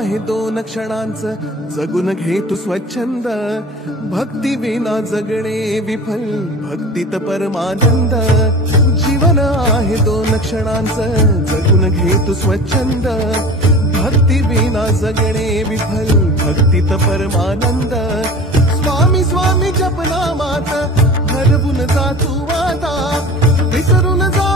आहे 2 क्षणांचं जगून घे तू स्वच्छंद भक्ती विना जगणे विफल भक्तीत परमानंद जीवन आहे 2 क्षणांचं जगून घे तू स्वच्छंद भक्ती विना जगणे विफल भक्तीत परमानंद स्वामी स्वामी जपनामात हरवून जा तू आता विसरून जा